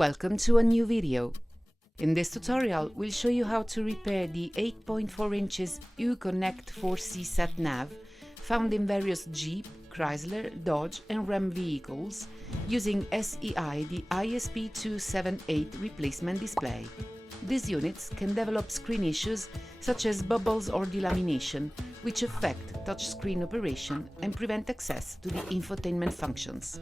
Welcome to a new video. In this tutorial, we'll show you how to repair the 8.4 inches Uconnect 4C sat-nav found in various Jeep, Chrysler, Dodge and Ram vehicles using SEI, the ISP278 replacement display. These units can develop screen issues such as bubbles or delamination, which affect touchscreen operation and prevent access to the infotainment functions.